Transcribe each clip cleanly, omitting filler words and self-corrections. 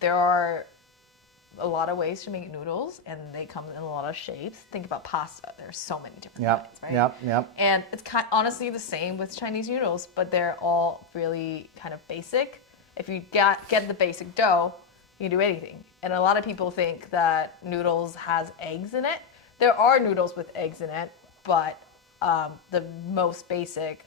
there are a lot of ways to make noodles, and they come in a lot of shapes. Think about pasta. There's so many different kinds, right? Yep. And it's honestly the same with Chinese noodles, but they're all really kind of basic. If you get the basic dough, you can do anything. And a lot of people think that noodles has eggs in it. There are noodles with eggs in it, but the most basic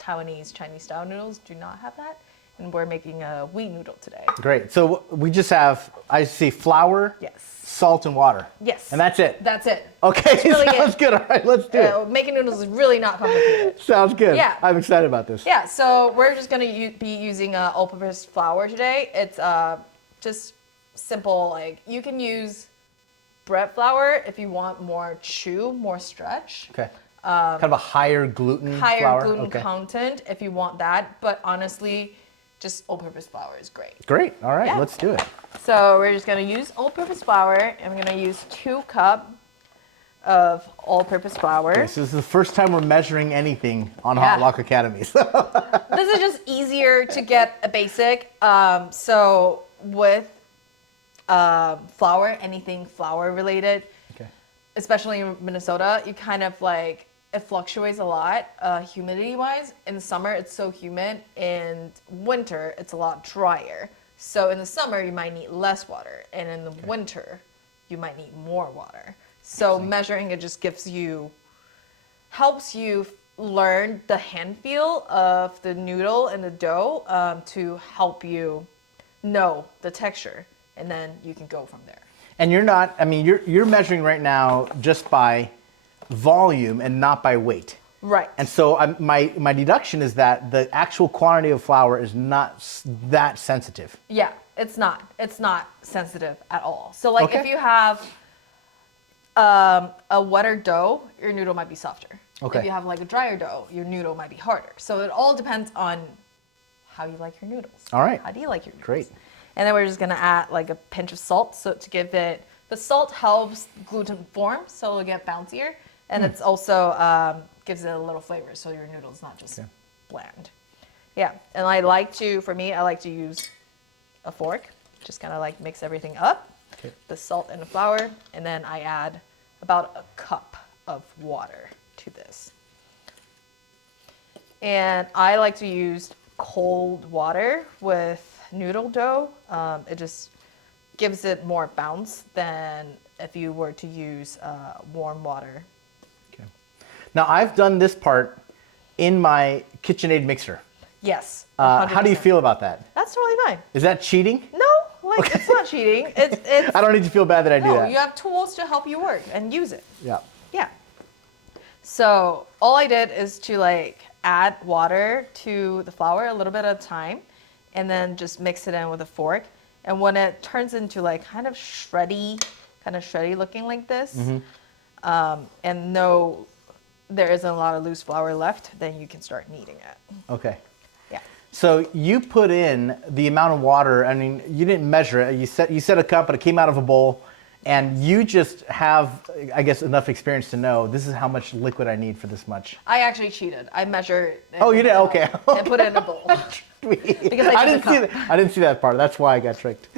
Taiwanese Chinese style noodles do not have that. And we're making a wheat noodle today. Great. So we just have, I see flour, Yes. salt, and water. Yes. And that's it. That's it. Okay, really sounds good. All right, let's do it. Making noodles is really not complicated. Sounds good. Yeah. I'm excited about this. Yeah, so we're just going to be using all-purpose flour today. It's just simple. Like, you can use bread flour if you want more chew, more stretch. Okay. Kind of a higher gluten flour. Gluten content if you want that. But honestly, just all-purpose flour is great. Great. All right, Yeah. let's do it. So we're just going to use all-purpose flour, and we're going to use 2 cups of all-purpose flour. Okay, so this is the first time we're measuring anything on Hot Lock Academy. This is just easier to get a basic. So with flour, anything flour related, Okay. especially in Minnesota, you kind of like, it fluctuates a lot humidity-wise. In the summer, it's so humid. In winter, it's a lot drier. So in the summer, you might need less water. And in the winter, you might need more water. So measuring it just helps you learn the hand feel of the noodle and the dough to help you know the texture. And then you can go from there. And you're not, I mean, you're measuring right now just by volume and not by weight. Right. And so my deduction is that the actual quantity of flour is not that sensitive. Yeah, it's not. It's not sensitive at all. So like if you have a wetter dough, your noodle might be softer. Okay. If you have like a drier dough, your noodle might be harder. So it all depends on how you like your noodles. All right. How do you like your noodles? Great. And then we're just gonna add like a pinch of salt, so to give it, the salt helps gluten form, so it'll get bouncier, and it's also gives it a little flavor, so your noodle's not just bland. Yeah, and for me, I like to use a fork, just kind of like mix everything up, the salt and the flour, and then I add about a cup of water to this. And I like to use cold water with noodle dough. It just gives it more bounce than if you were to use warm water. Okay. Now I've done this part in my KitchenAid mixer. Yes. How do you feel about that? That's totally fine. Is that cheating? No, like it's not cheating. It's I don't need to feel bad that I do that. you have tools to help you work and use it. Yeah. Yeah. So all I did is to like add water to the flour a little bit at a time, and then just mix it in with a fork. And when it turns into like kind of shreddy looking like this, and there isn't a lot of loose flour left, then you can start kneading it. Okay. Yeah. So you put in the amount of water. I mean, you didn't measure it. You set a cup, but it came out of a bowl, and you just have, I guess, enough experience to know this is how much liquid I need for this much. I actually cheated. I measured. Oh, you did? Okay. And put it in a bowl. Because I didn't see that part. That's why I got tricked.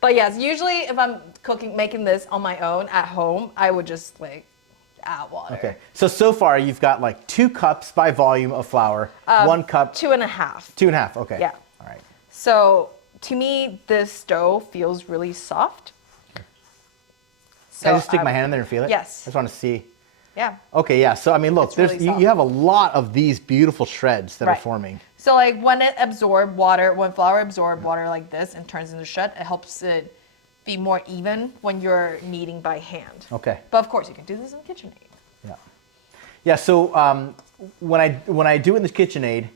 But yes, usually if I'm making this on my own at home, I would just like add water. Okay. So far you've got like 2 cups by volume of flour, 1 cup. 2.5. 2.5. Okay. Yeah. All right. So to me, this dough feels really soft. So Can I just stick my hand in there and feel it? Yes. I just want to see. Yeah. Okay, yeah. So I mean, look, It's really soft. you have a lot of these beautiful shreds that are forming. So like when flour absorbs water like this and turns into shred, it helps it be more even when you're kneading by hand. Okay. But of course, you can do this in KitchenAid. Yeah. Yeah. So when I do it in the KitchenAid,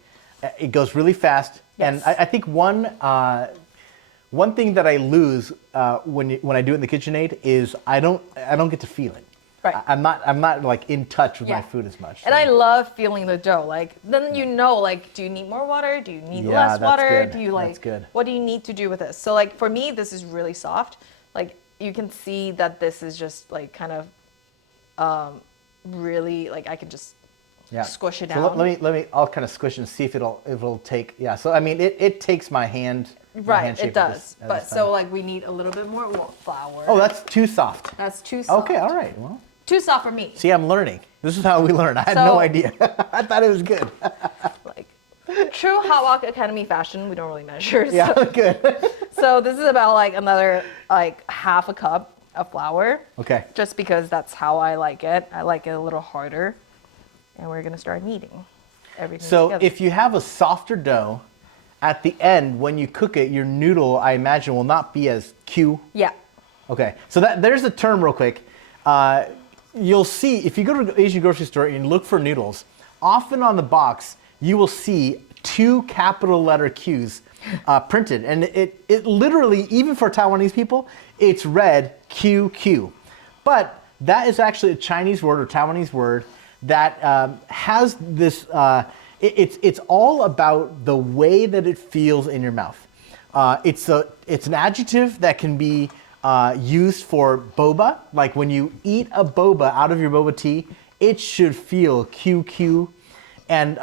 it goes really fast, and I think one thing that I lose when I do it in the KitchenAid is I don't get to feel it. Right. I'm not like in touch with my food as much. And I love feeling the dough. Like then you know, like, do you need more water? Do you need less water? Good. Do you like? That's good. What do you need to do with this? So like for me, this is really soft. Like you can see that this is just like kind of really like I can just Yeah. Squish it So down. let me. I'll kind of squish and see if it'll take. Yeah. So I mean, it takes my hand. My hand shape it does. at But this so time. like we need a little bit more flour. Oh, that's too soft. That's too soft. Okay. All right. Well. Too soft for me. See, I'm learning. This is how we learn. I had no idea. I thought it was good. Like true Hot Walk Academy fashion, we don't really measure. Yeah, good. So this is about like another like half a cup of flour. Okay. Just because that's how I like it. I like it a little harder. And we're gonna start kneading everything So together. if you have a softer dough, at the end when you cook it, your noodle, I imagine, will not be as Q. Yeah. Okay. So there's a term real quick. You'll see if you go to an Asian grocery store and look for noodles, often on the box you will see 2 capital letter Q's printed, and it literally, even for Taiwanese people, it's read QQ. But that is actually a Chinese word or Taiwanese word that has this. It's all about the way that it feels in your mouth. It's an adjective that can be used for boba. Like when you eat a boba out of your boba tea, it should feel QQ. And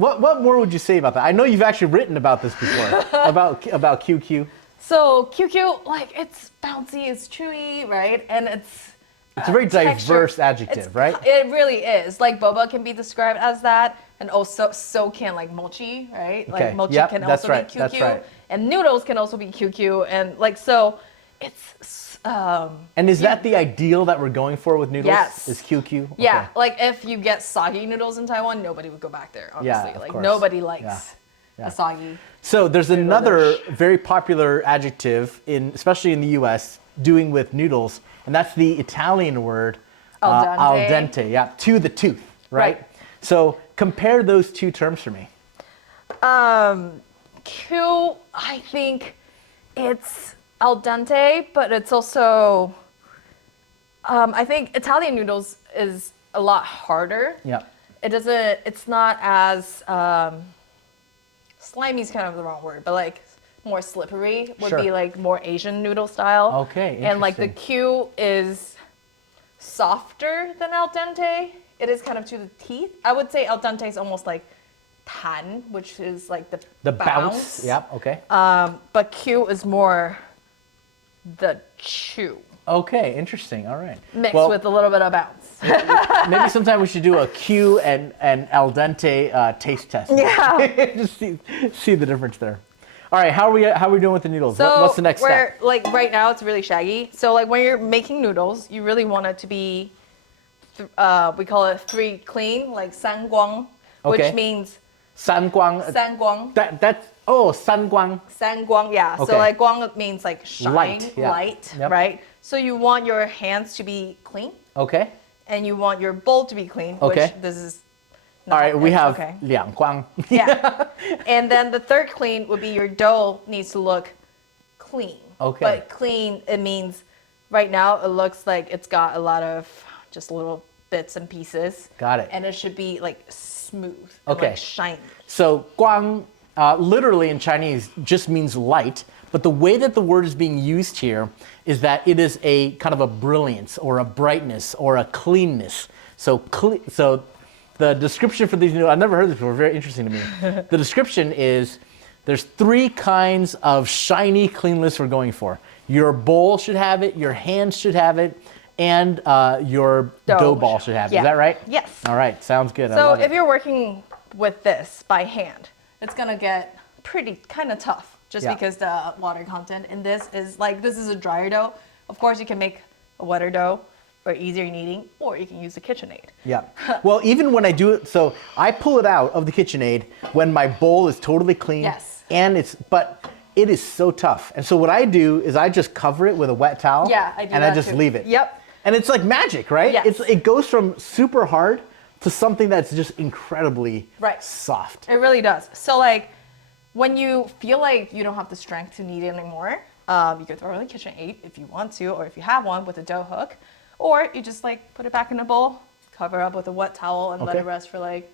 what more would you say about that? I know you've actually written about this before, about QQ. So QQ, like it's bouncy, it's chewy, right? And it's a very diverse adjective, right? It really is. Like boba can be described as that, and also so can like mochi, right? Okay. Like mochi Yep, can that's also right, be QQ, that's right. and noodles can also be QQ, and like so, it's. And is that the ideal that we're going for with noodles? Yes. Is QQ? Yeah, Okay. like if you get soggy noodles in Taiwan, nobody would go back there. Honestly, Yeah, of like course. nobody likes Yeah. a soggy. So there's another very popular adjective especially in the U.S. doing with noodles, and that's the Italian word Al dente. al dente. Yeah, to the tooth, right? So compare those 2 terms for me. Q, I think it's al dente, but it's also, I think Italian noodles is a lot harder. Yeah. It's not as, slimy is kind of the wrong word, but like more slippery would Sure. be like more Asian noodle style. Okay, And like the interesting. Q is softer than al dente. It is kind of to the teeth. I would say al dente is almost like tan, which is like The bounce. Yeah. Okay. But Q is more the chew Okay. Interesting. All right. mixed Well, with a little bit of bounce. maybe sometime we should do a Q and al dente taste test. Yeah. Just see the difference there. All right. How are we doing with the noodles? So What's the next step? Like right now it's really shaggy. So like when you're making noodles, you really want it to be, we call it 3 clean, like 三光, Okay. which means 三光. 三光. That's 三光. 三光, yeah. Okay. So like 光 means like shine, Light, yeah. light, Yep. right? So you want your hands to be clean, Okay. and you want your bowl to be clean, Okay. which this is All right. We it's have okay. 两光. Yeah. And then the third clean would be your dough needs to look clean. Okay. But clean, it means right now it looks like it's got a lot of just little bits and pieces. Got it. And it should be like smooth. And Okay. like shiny. So 光 literally in Chinese just means light, but the way that the word is being used here is that it is a kind of a brilliance or a brightness or a cleanness. So the description for these noodles, I've never heard this before, very interesting to me. The description is there's 3 kinds of shiny cleanness we're going for. Your bowl should have it, your hands should have it, and your dough ball should have it. Yeah. Is that right? Yes. All right, sounds good. I So love if it. you're working with this by hand, it's gonna get pretty kind of tough just Yeah. because the water content in this is a drier dough. Of course, you can make a wetter dough for easier kneading, or you can use the KitchenAid. Yeah. Well, even when I do it, so I pull it out of the KitchenAid when my bowl is totally clean. Yes. But it is so tough. And so what I do is I just cover it with a wet towel. Yeah, I do And I that just too. leave it. Yep. And it's like magic, right? Yes. It goes from super hard to something that's just incredibly Right. soft. It really does. So like when you feel like you don't have the strength to knead it anymore, you can throw it in the KitchenAid if you want to, or if you have one with a dough hook, or you just like put it back in a bowl, cover up with a wet towel, and let Okay. it rest for like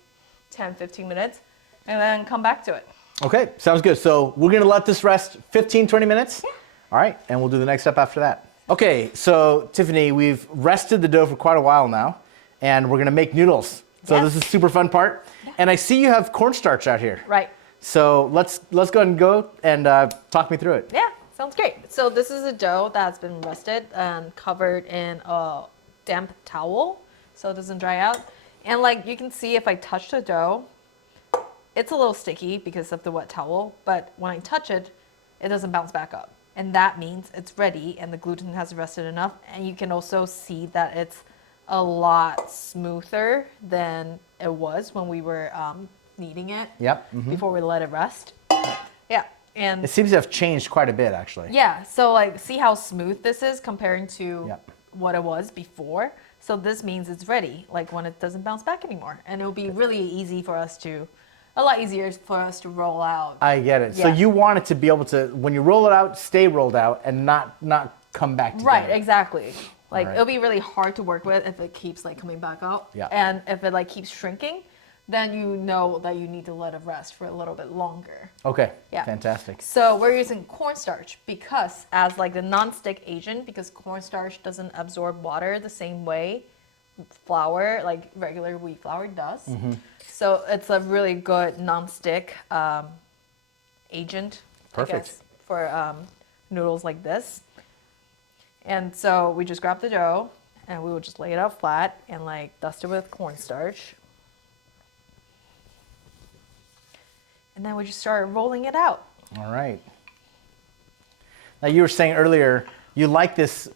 10, 15 minutes, and then come back to it. Okay, sounds good. So we're gonna let this rest 15, 20 minutes? Yeah. All right, and we'll do the next step after that. Okay, so Tiffany, we've rested the dough for quite a while now, and we're gonna make noodles. So this is super fun part. And I see you have cornstarch out here. Right. So let's go ahead and talk me through it. Yeah, sounds great. So this is a dough that's been rested and covered in a damp towel so it doesn't dry out. And like you can see if I touch the dough, it's a little sticky because of the wet towel, but when I touch it, it doesn't bounce back up. And that means it's ready and the gluten has rested enough. And you can also see that it's a lot smoother than it was when we were kneading it. Yep. Before we let it rest. Yeah. And It seems to have changed quite a bit, actually. yeah, so like see how smooth this is comparing to Yep. what it was before. So this means it's ready, like when it doesn't bounce back anymore. And it'll be really easy for us to, a lot easier for us to roll out. I get it. So Yeah. you want it to be able to, when you roll it out, stay rolled out and not come back together. Right, exactly. Like Alright. it'll be really hard to work with if it keeps like coming back up. Yeah. And if it like keeps shrinking, then you know that you need to let it rest for a little bit longer. Okay. Yeah. Fantastic. So we're using cornstarch because as like the non-stick agent, because cornstarch doesn't absorb water the same way flour, like regular wheat flour does. So it's a really good non-stick agent, Perfect. I guess, for noodles like this. And so we just grab the dough and we will just lay it out flat and like dust it with cornstarch. And then we just start rolling it out. All right. Now you were saying earlier you like this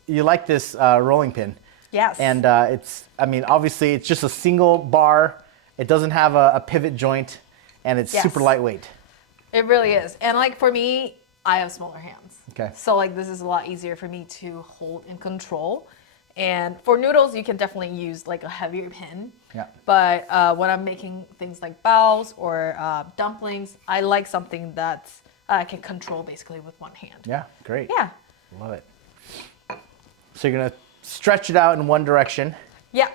rolling pin. Yes. And it's, I mean, obviously it's just a single bar. It doesn't have a pivot joint, and it's Yes. super lightweight. It really is. And like for me, I have smaller hands. Okay. So like this is a lot easier for me to hold and control. And for noodles, you can definitely use like a heavier pin. Yeah. But when I'm making things like baos or dumplings, I like something that I can control basically with one hand. Yeah, great. Yeah. Love it. So you're gonna stretch it out in one direction, Yeah.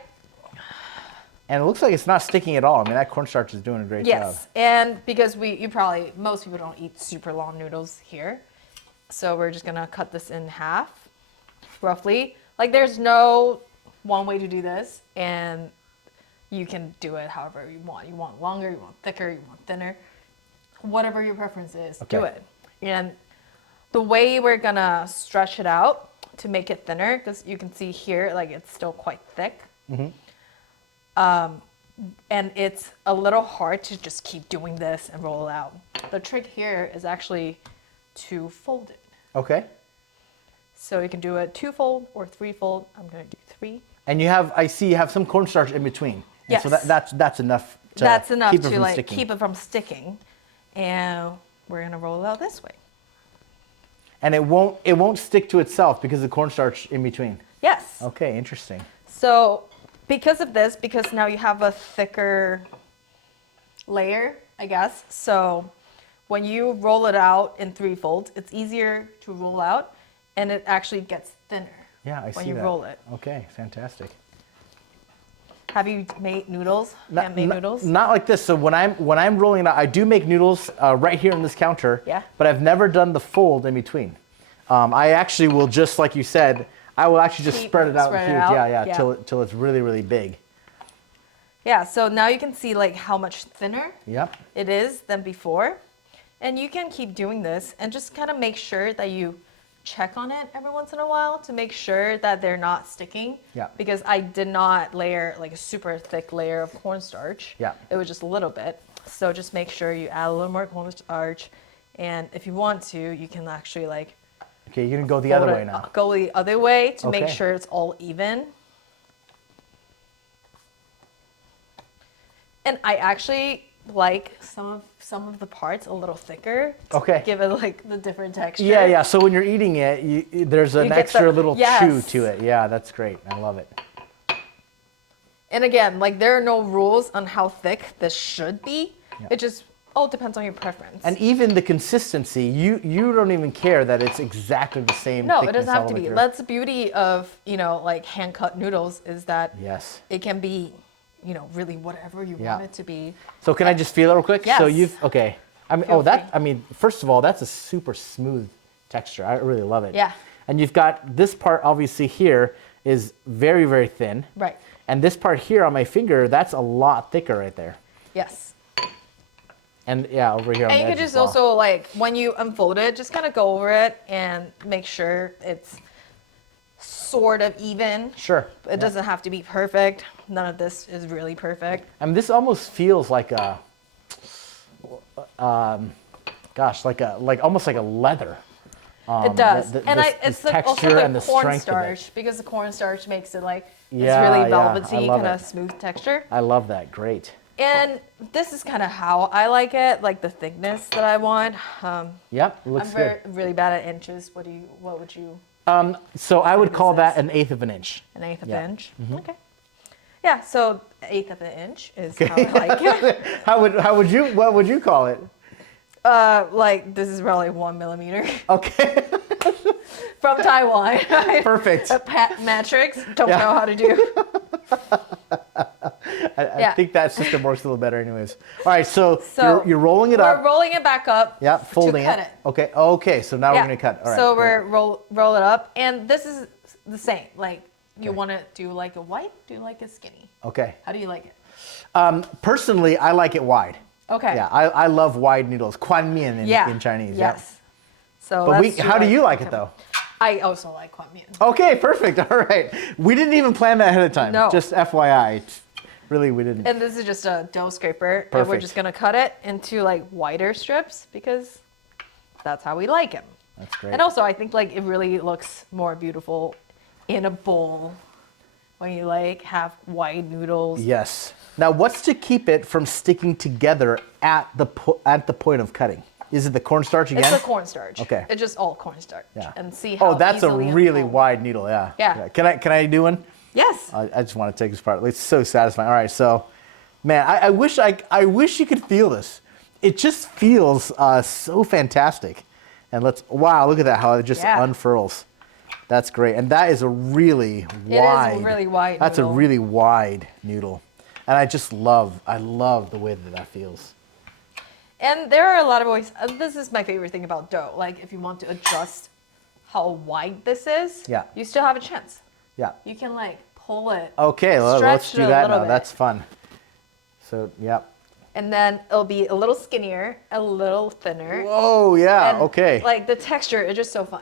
and it looks like it's not sticking at all. I mean, that cornstarch is doing a great job. Yes. And because most people don't eat super long noodles here. So we're just gonna cut this in half, roughly. Like there's no one way to do this, and you can do it however you want. You want longer, you want thicker, you want thinner. Whatever your preference is, do Okay. it. And the way we're gonna stretch it out to make it thinner, because you can see here, like it's still quite thick. And it's a little hard to just keep doing this and roll it out. The trick here is actually to fold it. Okay. So you can do a 2-fold or 3-fold. I'm gonna do 3. And I see you have some cornstarch in between. And so Yes. that's enough to That's enough keep it to from like sticking. keep it from sticking. And we're gonna roll it out this way. And it won't stick to itself because of the cornstarch in between. Yes. Okay, interesting. So because of this, because now you have a thicker layer, I guess. So when you roll it out in 3 folds, it's easier to roll out and it actually gets thinner. Yeah, I see when you that. roll it. Okay, fantastic. Have you made noodles? Handmade noodles? Not like this. So when I'm rolling it out, I do make noodles right here on this counter. Yeah. But I've never done the fold in between. I actually will just like you said. I will actually just spread it out. Spread it huge. out? Yeah, Yeah. till it's really really big. Yeah, so now you can see like how much thinner Yep. it is than before. And you can keep doing this and just kind of make sure that you check on it every once in a while to make sure that they're not sticking. Yeah. Because I did not layer like a super thick layer of cornstarch. Yeah. It was just a little bit. So just make sure you add a little more cornstarch. And if you want to, you can actually like Okay, you're gonna go the other way now. go the other way to make Okay. sure it's all even. And I actually like some of the parts a little thicker to Okay. give it like the different texture. Yeah. So when you're eating it, there's an get extra the- little chew yes. to it. Yeah, that's great. I love it. And again, like there are no rules on how thick this should be. Yeah. It just all depends on your preference. And even the consistency, you don't even care that it's exactly the same. no, it thickness doesn't have all to the way be. through. That's the beauty of, like hand cut noodles is that Yes. it can be, really whatever you Yeah. want it to be. So can I just feel it real quick? So Yes. okay. I mean, Feel free. first of all, that's a super smooth texture. I really love it. Yeah. And you've got this part obviously here is very, very thin. Right. And this part here on my finger, that's a lot thicker right there. Yes. And yeah, over here on And the you edge could as just well. also, like, when you unfold it, just kind of go over it and make sure it's sort of even. Sure. It doesn't have to be perfect. None of this is really perfect. I mean, this almost feels like a, like almost like a leather. It does. And this it's also texture the and the strength of it. cornstarch, because the cornstarch makes it like this Yeah, really yeah, I velvety, love kind of it. smooth texture. I love that. Great. And this is kind of how I like it, like the thickness that I want. Yep, I'm looks good. really bad at inches. What would you? So I would call this that an eighth of an inch. An eighth of Yeah. an inch. Okay. Yeah. So eighth of an inch is how I like it. What would you call it? Like this is probably 1 millimeter Okay. from Taiwan. Perfect. Metrics. Don't Yeah. know how to do. I think that system works a little better anyways. All right, so you're rolling it We're up. rolling it back up. Yeah, folding to cut it. Okay. Okay. So now we're gonna cut. All right. So great. we're roll it up, and this is the same. Like you want to do like a white, do like a skinny. Okay. How do you like it? Personally, I like it wide. Okay. Yeah, I love wide noodles. Quan mian in Chinese. Yeah. Yes. So But let's how do you like it though? I also like Quan Mian. Okay, perfect. All right. We didn't even plan that ahead of time. No. Just FYI. Really, we didn't. And this is just a dough scraper, and we're Perfect. just gonna cut it into like wider strips because that's how we like them. That's great. And also, I think like it really looks more beautiful in a bowl when you like have wide noodles. Yes. Now, what's to keep it from sticking together at the point of cutting? Is it the cornstarch again? It's the cornstarch. Okay. It's just all cornstarch. Yeah. And see how that's a easily really unfold. wide needle. Yeah. Yeah. Can I do one? Yes. I just want to take this part. It's so satisfying. All right, so, man, I wish you could feel this. It just feels so fantastic. And wow, look at that, how it just unfurls. That's great. And that is a really wide. It is a really wide That's noodle. a really wide noodle. And I love the way that feels. And there are a lot of ways. This is my favorite thing about dough. Like if you want to adjust how wide this is, Yeah. you still have a chance. Yeah. You can like pull it. Okay, let's stretch it do a that little now. bit. That's fun. So, yep. And then it'll be a little skinnier, a little thinner. Whoa, yeah, And, okay. Like the texture is just so fun.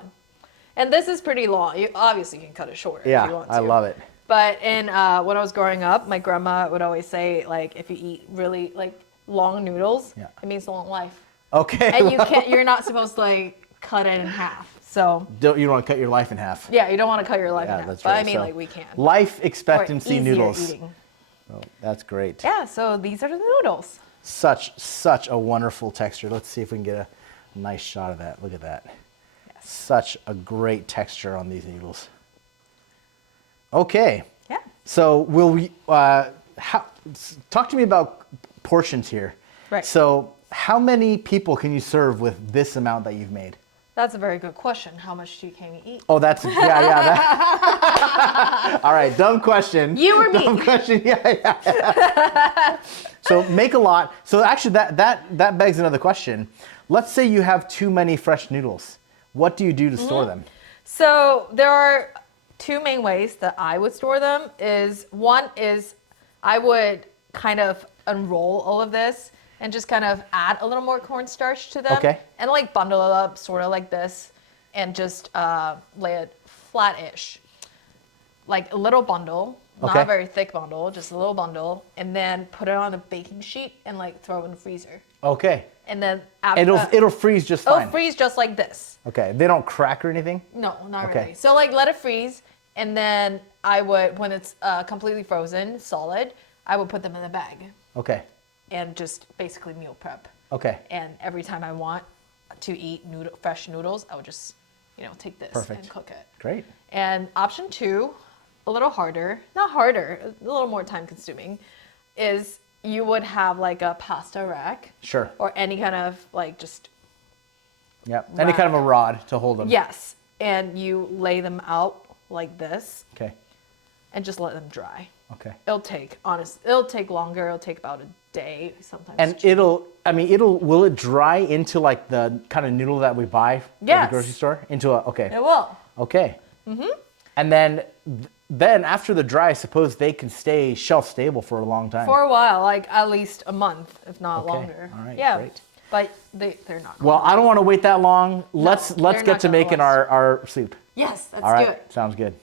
And this is pretty long. You obviously can cut it short if you Yeah, want to. I love it. But when I was growing up, my grandma would always say, like, if you eat really like long noodles, Yeah. it means long life. Okay. And you're not supposed to like cut it in half. So you don't want to cut your life in half. yeah, you don't want to cut your life in half. That's But right. I mean, So, like we can. Life Or expectancy easier noodles. eating. Oh, that's great. Yeah, so these are the noodles. Such a wonderful texture. Let's see if we can get a nice shot of that. Look at that. Yes. Such a great texture on these noodles. Okay. Yeah. So will we talk to me about portions here? Right. So how many people can you serve with this amount that you've made? That's a very good question. How much can you eat? Oh, that's yeah. All right, dumb question. You or me? Dumb question. Yeah. So make a lot. So actually, that begs another question. Let's say you have too many fresh noodles. What do you do to store them? So there are two main ways that I would store them. One is I would kind of unroll all of this and just kind of add a little more cornstarch to them. Okay. And like bundle it up sort of like this and just lay it flat-ish. Like a little bundle, not Okay. a very thick bundle, just a little bundle, and then put it on a baking sheet and like throw it in the freezer. Okay. And then after It'll freeze just fine. it'll freeze just like this. Okay. They don't crack or anything? No, not Okay. really. So like let it freeze, and then I would, when it's completely frozen, solid, I would put them in a bag Okay. and just basically meal prep. Okay. And every time I want to eat fresh noodles, I would just, take this Perfect. and cook it. Great. And option two, a little harder, not harder, a little more time consuming, is you would have like a pasta rack. Sure. Or any kind of like just, Yep. Any kind of a rod to hold them. yes. And you lay them out like this Okay. and just let them dry. Okay. It'll take longer. It'll take about a day sometimes. And will it dry into like the kind of noodle that we buy at Yes. the grocery store? Okay. it will. Okay. Mm-hmm. And then then after the dry, I suppose they can stay shelf stable for a long time. For a while, like at least a month, if not Okay, longer. all right, Yeah, great. but they're not. Well, I don't want to wait that long. Let's they're get not to gonna making last. our soup. Yes, let's All right, do it. sounds good.